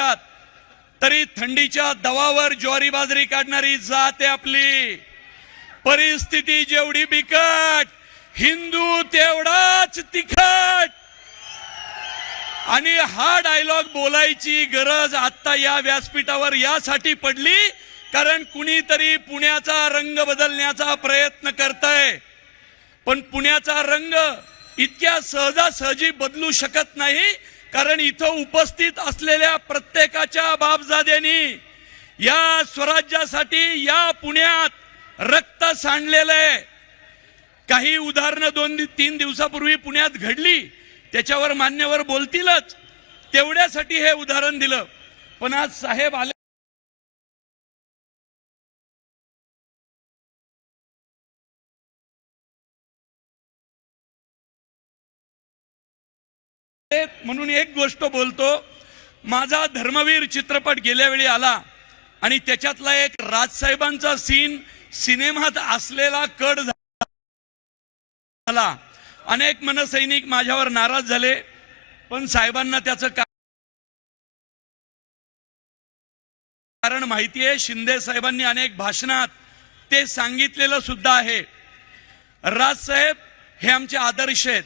राज्यात, तरी थंडीच्या दवावर ज्वारी बाजरी काढणारी जात आहे आपली। परिस्थिती जेवढी बिकट, हिंदू तेवढाच तिखट। आणि हा डायलॉग बोलायची गरज आता या व्यासपीठावर यासाठी पडली कारण कुणीतरी पुण्याचा रंग बदलण्याचा प्रयत्न करतंय। पण पुण्याचा रंग इतक्या सहजासहजी बदलू शकत नाही, कारण इथं उपस्थित असलेल्या प्रत्येकाच्या बापजाद्यांनी या स्वराज्यासाठी या पुण्यात रक्त सांडलेलं आहे। काही उदाहरणं 2-3 दिवसापूर्वी पुण्यात घडली, त्याच्यावर मान्यवर बोलतीलच, तेवढ्यासाठी हे उदाहरण दिलं। पण आज साहेब आले म्हणून एक गोष्ट बोलतो। माझा धर्मवीर चित्रपट गेल्या वेळी आला आणि त्याच्यातला एक राजसाहेबांचा सीन सिनेमात असलेला कट झाला। अनेक मनसैनिक माझ्यावर नाराज झाले, पण साहेबांना त्याचं कारण माहिती आहे। शिंदे साहेबांनी अनेक भाषणात ते सांगितलेलं सुद्धा आहे। राजसाहेब हे आमचे आदर्श आहेत।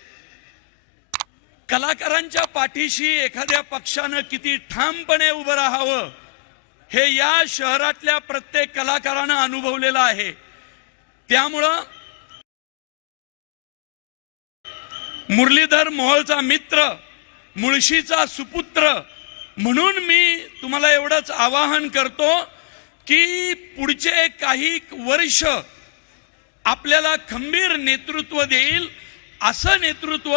कलाकारांच्या पाठीशी एखाद्या पक्षानं किती ठामपणे उभं राहावं हे या शहरातल्या प्रत्येक कलाकारानं अनुभवलेलं आहे। त्यामुळं मुरलीधर मोहोळचा मित्र, मुळशीचा सुपुत्र म्हणून मी तुम्हाला एवढंच आवाहन करतो की पुढचे काही वर्ष आपल्याला खंबीर नेतृत्व देईल असं नेतृत्व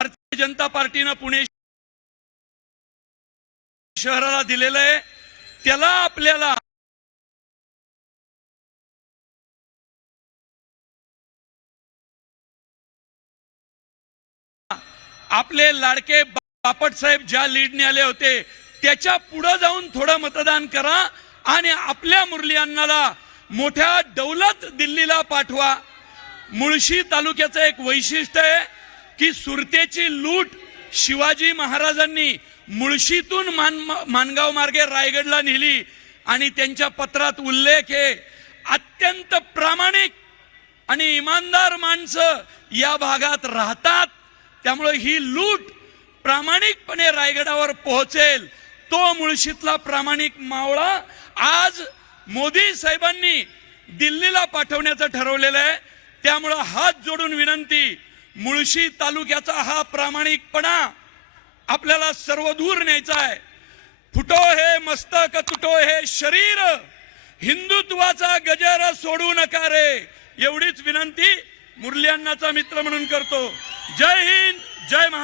भारतीय जनता पार्टीनं पुणे शहराला दिलेलं आहे। त्याला आपल्याला आपले लाडके बापट साहेब ज्या लीडने आले होते त्याच्या पुढे जाऊन थोडं मतदान करा आणि आपल्या मुरली अण्णाला मोठ्या दौलत दिल्लीला पाठवा। मुळशी तालुक्याचं एक वैशिष्ट्य आहे की सुरतेची लूट शिवाजी महाराजांनी मुळशीतून मानगाव मार्गे रायगडला नेली आणि त्यांच्या पत्रात उल्लेख आहे, अत्यंत प्रामाणिक आणि इमानदार माणसं या भागात राहतात, त्यामुळे ही लूट प्रामाणिकपणे रायगडावर पोहोचेल। तो मुळशीतला प्रामाणिक मावळा आज मोदी साहेबांनी दिल्लीला पाठवण्याचं ठरवलेलं आहे। त्यामुळे हात जोडून विनंती, मुळशी तालुक्याचा हा प्रामाणिकपणा आपल्याला सर्वदूर न्यायचा आहे। फुटो हे मस्तक तुटो हे शरीर, हिंदुत्वाचा गजर सोडू नका रे, एवढीच विनंती मुरली अण्णाचा मित्र म्हणून करतो। जय हिंद, जय महाराष्ट्र।